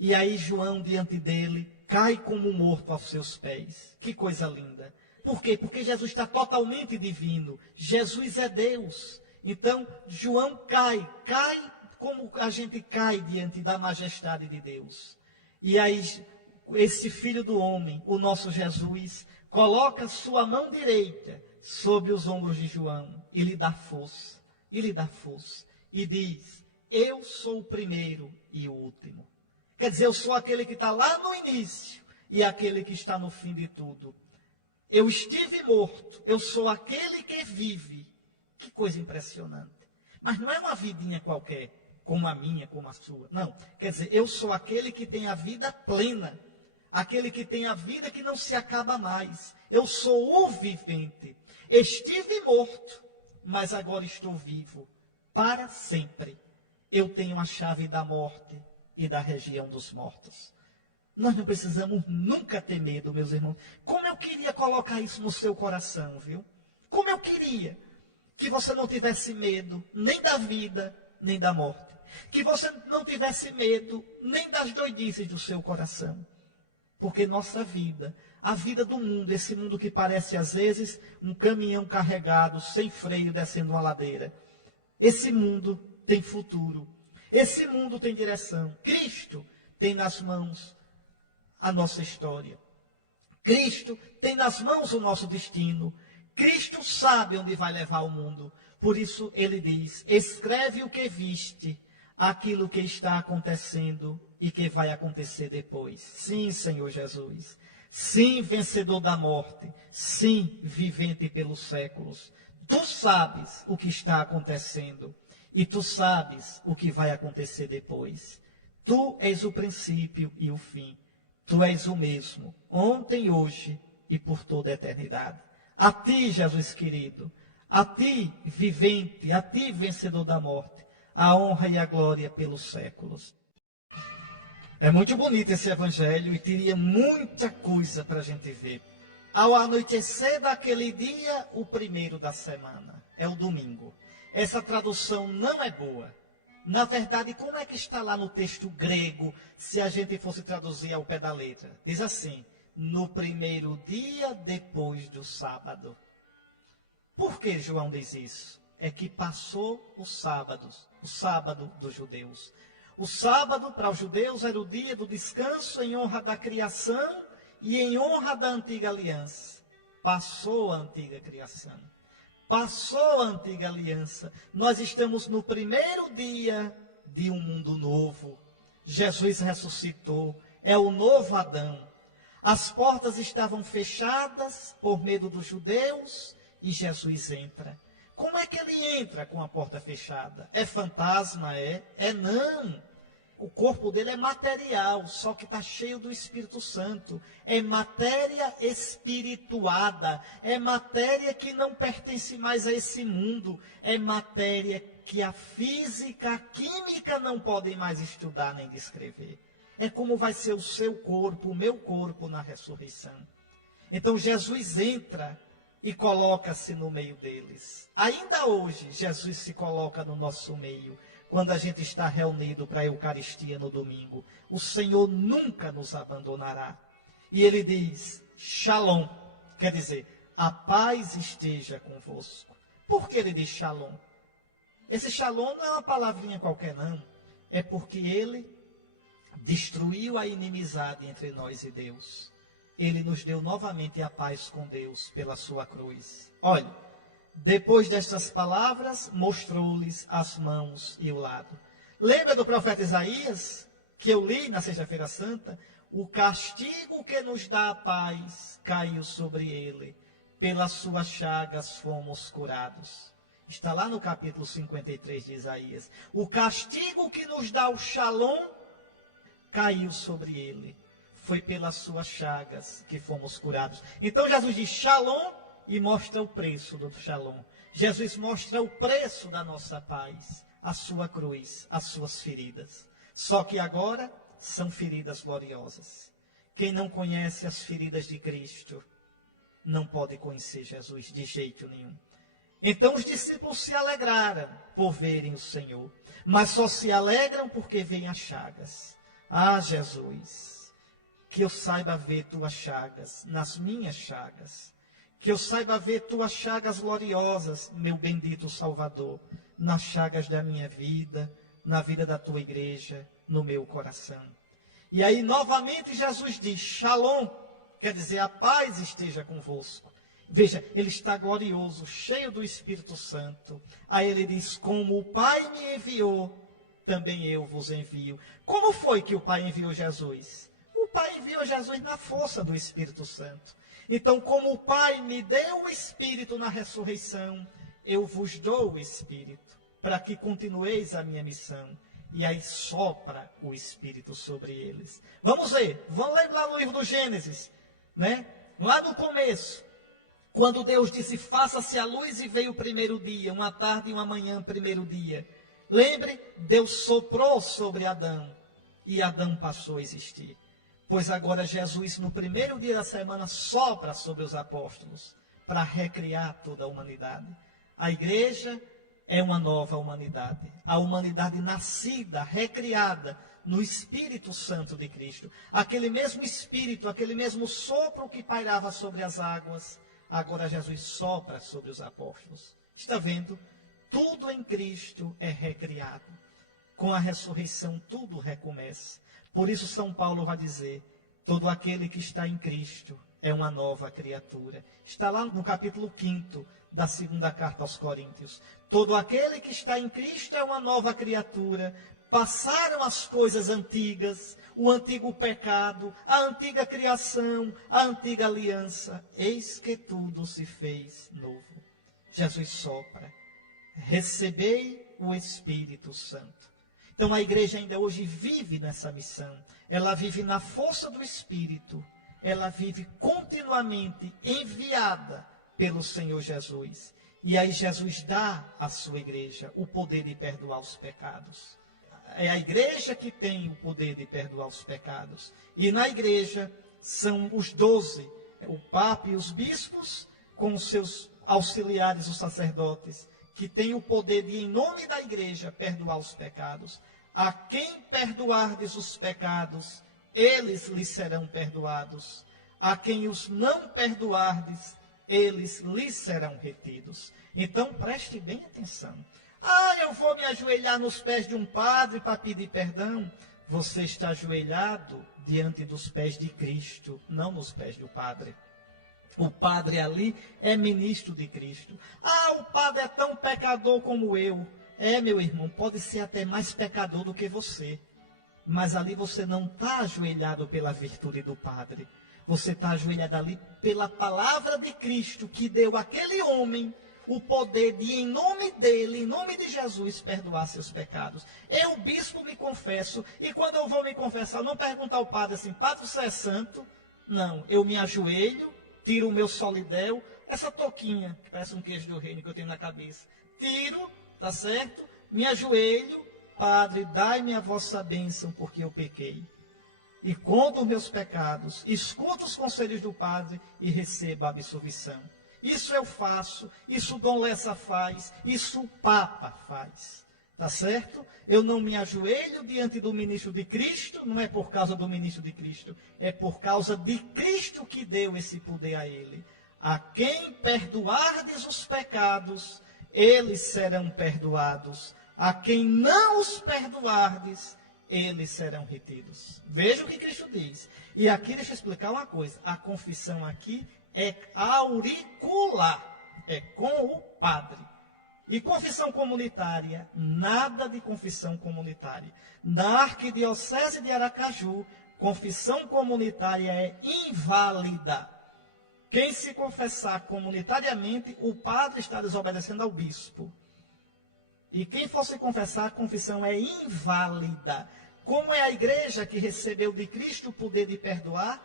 E aí João, diante dele, cai como morto aos seus pés. Que coisa linda. Por quê? Porque Jesus está totalmente divino. Jesus é Deus. Então, João cai como a gente cai diante da majestade de Deus. E aí, esse Filho do Homem, o nosso Jesus, coloca sua mão direita sobre os ombros de João e lhe dá força, e diz: eu sou o primeiro e o último. Quer dizer, eu sou aquele que está lá no início e aquele que está no fim de tudo. Eu estive morto, eu sou aquele que vive. Que coisa impressionante. Mas não é uma vidinha qualquer, como a minha, como a sua. Não, quer dizer, eu sou aquele que tem a vida plena. Aquele que tem a vida que não se acaba mais. Eu sou o vivente. Estive morto, mas agora estou vivo. Para sempre. Eu tenho a chave da morte e da região dos mortos. Nós não precisamos nunca ter medo, meus irmãos. Como eu queria colocar isso no seu coração, viu? Como eu queria que você não tivesse medo nem da vida, nem da morte. Que você não tivesse medo nem das doidices do seu coração. Porque nossa vida, a vida do mundo, esse mundo que parece às vezes um caminhão carregado, sem freio, descendo uma ladeira. Esse mundo tem futuro. Esse mundo tem direção. Cristo tem nas mãos a nossa história. Cristo tem nas mãos o nosso destino. Cristo sabe onde vai levar o mundo. Por isso ele diz: escreve o que viste, aquilo que está acontecendo e que vai acontecer depois. Sim, Senhor Jesus. Sim, vencedor da morte. Sim, vivente pelos séculos. Tu sabes o que está acontecendo e tu sabes o que vai acontecer depois. Tu és o princípio e o fim. Tu és o mesmo, ontem, hoje e por toda a eternidade. A ti, Jesus querido, a ti, vivente, a ti, vencedor da morte, a honra e a glória pelos séculos. É muito bonito esse evangelho e teria muita coisa para a gente ver. Ao anoitecer daquele dia, o primeiro da semana, é o domingo. Essa tradução não é boa. Na verdade, como é que está lá no texto grego, se a gente fosse traduzir ao pé da letra? Diz assim: no primeiro dia depois do sábado. Por que João diz isso? É que passou o sábado dos judeus. O sábado para os judeus era o dia do descanso em honra da criação e em honra da antiga aliança. Passou a antiga criação. Passou a antiga aliança. Nós estamos no primeiro dia de um mundo novo. Jesus ressuscitou. É o novo Adão. As portas estavam fechadas por medo dos judeus e Jesus entra. Como é que ele entra com a porta fechada? É fantasma? É não. O corpo dele é material, só que está cheio do Espírito Santo. É matéria espirituada. É matéria que não pertence mais a esse mundo. É matéria que a física, a química não podem mais estudar nem descrever. É como vai ser o seu corpo, o meu corpo na ressurreição. Então Jesus entra e coloca-se no meio deles. Ainda hoje, Jesus se coloca no nosso meio. Quando a gente está reunido para a Eucaristia no domingo, o Senhor nunca nos abandonará. E ele diz, Shalom, quer dizer, a paz esteja convosco. Por que ele diz Shalom? Esse Shalom não é uma palavrinha qualquer, não. É porque ele destruiu a inimizade entre nós e Deus. ele nos deu novamente a paz com Deus pela sua cruz. Olhe, depois destas palavras, mostrou-lhes as mãos e o lado. Lembra do profeta Isaías, que eu li na Sexta-feira Santa? O castigo que nos dá a paz caiu sobre ele. Pelas suas chagas fomos curados. Está lá no capítulo 53 de Isaías. O castigo que nos dá o Shalom caiu sobre ele. Foi pelas suas chagas que fomos curados. Então Jesus diz Shalom e mostra o preço do Shalom. Jesus mostra o preço da nossa paz, a sua cruz, as suas feridas. Só que agora são feridas gloriosas. Quem não conhece as feridas de Cristo não pode conhecer Jesus de jeito nenhum. Então os discípulos se alegraram por verem o Senhor, mas só se alegram porque veem as chagas. Ah, Jesus, que eu saiba ver tuas chagas nas minhas chagas, que eu saiba ver tuas chagas gloriosas, meu bendito Salvador, nas chagas da minha vida, na vida da tua igreja, no meu coração. E aí novamente Jesus diz, Shalom, quer dizer, a paz esteja convosco. Veja, ele está glorioso, cheio do Espírito Santo. Aí ele diz, como o Pai me enviou, também eu vos envio. Como foi que o Pai enviou Jesus? O Pai enviou Jesus na força do Espírito Santo. Então, como o Pai me deu o Espírito na ressurreição, eu vos dou o Espírito, para que continueis a minha missão. E aí sopra o Espírito sobre eles. Vamos ver, vamos lembrar no livro do Gênesis, né? Lá no começo, quando Deus disse, faça-se a luz, e veio o primeiro dia, uma tarde e uma manhã, primeiro dia. Lembre, Deus soprou sobre Adão, e Adão passou a existir. Pois agora Jesus, no primeiro dia da semana, sopra sobre os apóstolos, para recriar toda a humanidade. A igreja é uma nova humanidade. A humanidade nascida, recriada no Espírito Santo de Cristo. Aquele mesmo Espírito, aquele mesmo sopro que pairava sobre as águas, agora Jesus sopra sobre os apóstolos. Está vendo? Tudo em Cristo é recriado. Com a ressurreição, tudo recomeça. Por isso, São Paulo vai dizer, todo aquele que está em Cristo é uma nova criatura. Está lá no capítulo 5 da segunda carta aos Coríntios. Todo aquele que está em Cristo é uma nova criatura. Passaram as coisas antigas, o antigo pecado, a antiga criação, a antiga aliança. Eis que tudo se fez novo. Jesus sopra. Recebei o Espírito Santo. Então a igreja ainda hoje vive nessa missão. Ela vive na força do Espírito. Ela vive continuamente enviada pelo Senhor Jesus. E aí Jesus dá à sua igreja o poder de perdoar os pecados. É a igreja que tem o poder de perdoar os pecados. E na igreja são os 12, o Papa e os bispos, com os seus auxiliares, os sacerdotes, que têm o poder de, em nome da igreja, perdoar os pecados. A quem perdoardes os pecados, eles lhes serão perdoados. A quem os não perdoardes, eles lhes serão retidos. Então, preste bem atenção. Ah, eu vou me ajoelhar nos pés de um padre para pedir perdão. Você está ajoelhado diante dos pés de Cristo, não nos pés do padre. O padre ali é ministro de Cristo. Ah, o padre é tão pecador como eu. É, meu irmão, pode ser até mais pecador do que você. Mas ali você não está ajoelhado pela virtude do padre. Você está ajoelhado ali pela palavra de Cristo, que deu àquele homem o poder de, em nome dele, em nome de Jesus, perdoar seus pecados. Eu, bispo, me confesso, e quando eu vou me confessar, não perguntar ao padre assim, padre, você é santo? Não, eu me ajoelho, tiro o meu solidel, essa touquinha, que parece um queijo do reino que eu tenho na cabeça, tiro, tá certo? Me ajoelho, Padre, dai-me a vossa bênção, porque eu pequei. E conto os meus pecados, escuto os conselhos do Padre e recebo a absolvição. Isso eu faço, isso Dom Lessa faz, isso o Papa faz. Tá certo? Eu não me ajoelho diante do ministro de Cristo, não é por causa do ministro de Cristo, é por causa de Cristo que deu esse poder a ele. A quem perdoardes os pecados, eles serão perdoados. A quem não os perdoardes, eles serão retidos. Veja o que Cristo diz. E aqui deixa eu explicar uma coisa. A confissão aqui é auricular, é com o padre. E confissão comunitária, nada de confissão comunitária. Na Arquidiocese de Aracaju, confissão comunitária é inválida. Quem se confessar comunitariamente, o padre está desobedecendo ao bispo. E quem for se confessar, a confissão é inválida. Como é a igreja que recebeu de Cristo o poder de perdoar,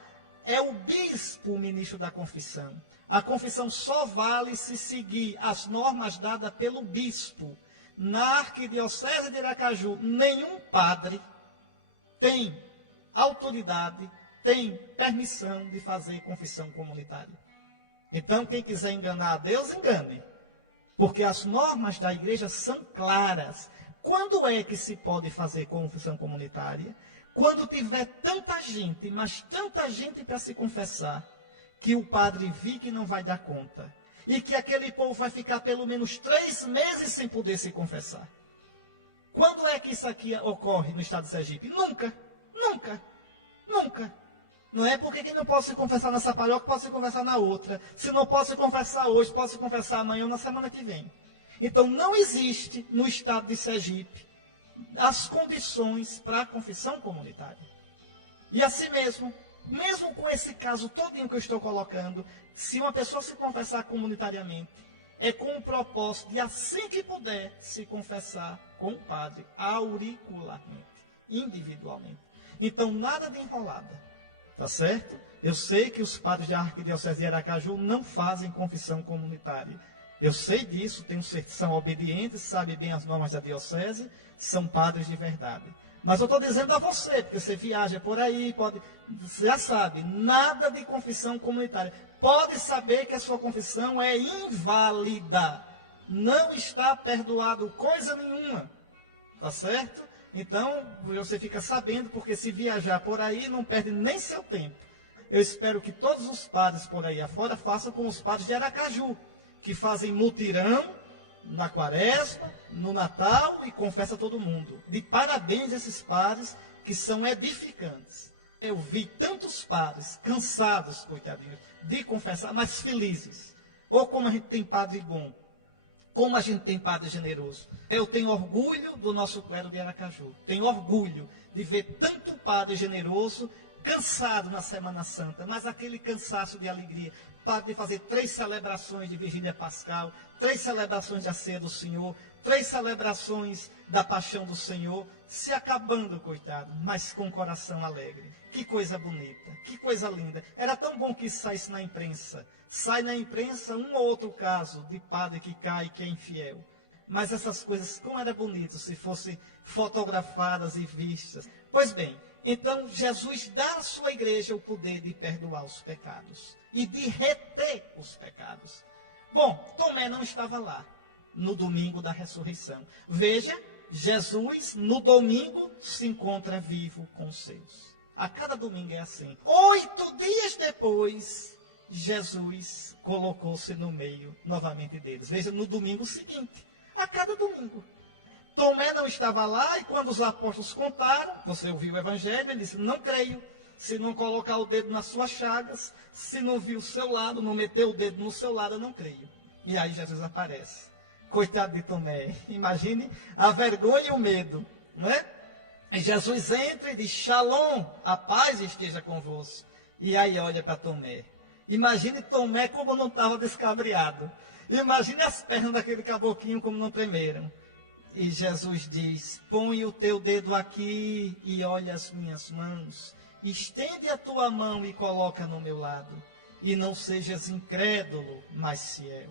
é o bispo o ministro da confissão. A confissão só vale se seguir as normas dadas pelo bispo. Na Arquidiocese de Aracaju, nenhum padre tem autoridade, tem permissão de fazer confissão comunitária. Então, quem quiser enganar a Deus, engane. Porque as normas da igreja são claras. Quando é que se pode fazer confissão comunitária? Quando tiver tanta gente, mas tanta gente para se confessar, que o padre vi que não vai dar conta. E que aquele povo vai ficar pelo menos 3 meses sem poder se confessar. Quando é que isso aqui ocorre no estado de Sergipe? Nunca, nunca, nunca. Não é porque quem não pode se confessar nessa paróquia pode se confessar na outra. Se não pode se confessar hoje, pode se confessar amanhã ou na semana que vem. Então não existe no estado de Sergipe as condições para a confissão comunitária. E assim mesmo com esse caso todinho que eu estou colocando, se uma pessoa se confessar comunitariamente, é com o propósito de, assim que puder, se confessar com o padre, auricularmente, individualmente. Então, nada de enrolada, tá certo? Eu sei que os padres da Arquidiocese de Aracaju não fazem confissão comunitária. Eu sei disso, são obedientes, sabem bem as normas da diocese, são padres de verdade. Mas eu estou dizendo a você, porque você viaja por aí, você já sabe, nada de confissão comunitária. Pode saber que a sua confissão é inválida. Não está perdoado coisa nenhuma. Tá certo? Então, você fica sabendo, porque se viajar por aí, não perde nem seu tempo. Eu espero que todos os padres por aí afora façam como os padres de Aracaju, que fazem mutirão na quaresma, no Natal e confessa todo mundo. De parabéns a esses padres que são edificantes. Eu vi tantos padres cansados, coitadinhos, de confessar, mas felizes. Ou como a gente tem padre bom, como a gente tem padre generoso. Eu tenho orgulho do nosso clero de Aracaju. Tenho orgulho de ver tanto padre generoso, cansado na Semana Santa, mas aquele cansaço de alegria. Padre de fazer 3 celebrações de Vigília Pascal, 3 celebrações da Ceia do Senhor, 3 celebrações da Paixão do Senhor, se acabando, coitado, mas com o coração alegre. Que coisa bonita, que coisa linda. Era tão bom que isso saísse na imprensa. Sai na imprensa um ou outro caso de padre que cai, que é infiel. Mas essas coisas, como era bonito se fossem fotografadas e vistas. Pois bem, então Jesus dá à sua igreja o poder de perdoar os pecados e de reter os pecados. Bom, Tomé não estava lá no domingo da ressurreição. Veja, Jesus no domingo se encontra vivo com os seus. A cada domingo é assim. 8 dias depois, Jesus colocou-se no meio novamente deles. Veja, no domingo seguinte, a cada domingo. Tomé não estava lá e quando os apóstolos contaram, você ouviu o evangelho, ele disse, não creio. Se não colocar o dedo nas suas chagas, se não vir o seu lado, não meter o dedo no seu lado, eu não creio. E aí Jesus aparece. Coitado de Tomé, imagine a vergonha e o medo, não é? E Jesus entra e diz, Shalom, a paz esteja convosco. E aí olha para Tomé. Imagine Tomé como não estava descabriado. Imagine as pernas daquele caboclinho como não tremeram. E Jesus diz, põe o teu dedo aqui e olha as minhas mãos. Estende a tua mão e coloca no meu lado. E não sejas incrédulo, mas fiel.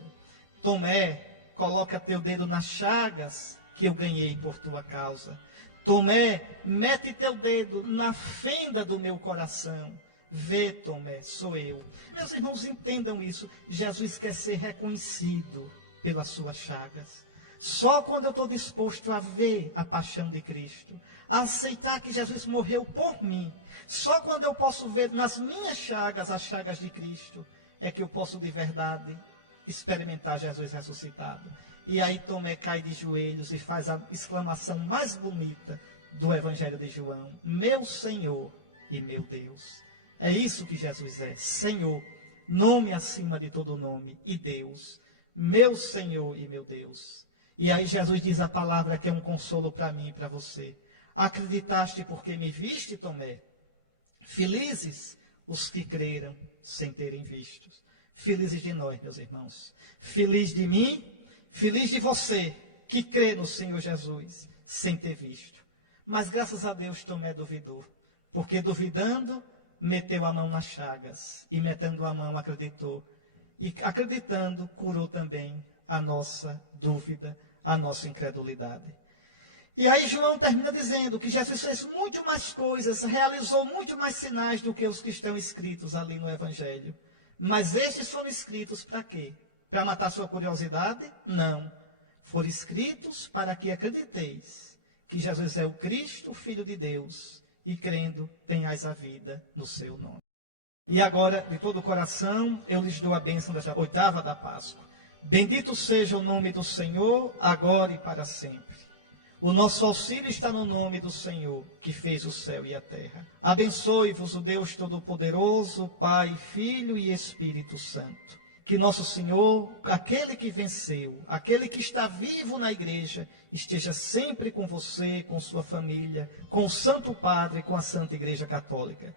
Tomé, coloca teu dedo nas chagas que eu ganhei por tua causa. Tomé, mete teu dedo na fenda do meu coração. Vê, Tomé, sou eu. Meus irmãos, entendam isso. Jesus quer ser reconhecido pelas suas chagas. Só quando eu estou disposto a ver a paixão de Cristo, a aceitar que Jesus morreu por mim, só quando eu posso ver nas minhas chagas as chagas de Cristo, é que eu posso de verdade experimentar Jesus ressuscitado. E aí Tomé cai de joelhos e faz a exclamação mais bonita do Evangelho de João, meu Senhor e meu Deus. É isso que Jesus é, Senhor, nome acima de todo nome, e Deus, meu Senhor e meu Deus. E aí Jesus diz a palavra que é um consolo para mim e para você. Acreditaste porque me viste, Tomé? Felizes os que creram sem terem visto. Felizes de nós, meus irmãos. Feliz de mim, feliz de você que crê no Senhor Jesus sem ter visto. Mas graças a Deus Tomé duvidou, porque duvidando, meteu a mão nas chagas, e metendo a mão acreditou. E acreditando, curou também a nossa dúvida, a nossa incredulidade. E aí João termina dizendo que Jesus fez muito mais coisas, realizou muito mais sinais do que os que estão escritos ali no Evangelho. Mas estes foram escritos para quê? Para matar sua curiosidade? Não. Foram escritos para que acrediteis que Jesus é o Cristo, o Filho de Deus, e crendo tenhais a vida no seu nome. E agora, de todo o coração, eu lhes dou a bênção desta oitava da Páscoa. Bendito seja o nome do Senhor, agora e para sempre. O nosso auxílio está no nome do Senhor, que fez o céu e a terra. Abençoe-vos o Deus Todo-Poderoso, Pai, Filho e Espírito Santo. Que nosso Senhor, aquele que venceu, aquele que está vivo na igreja, esteja sempre com você, com sua família, com o Santo Padre, com a Santa Igreja Católica.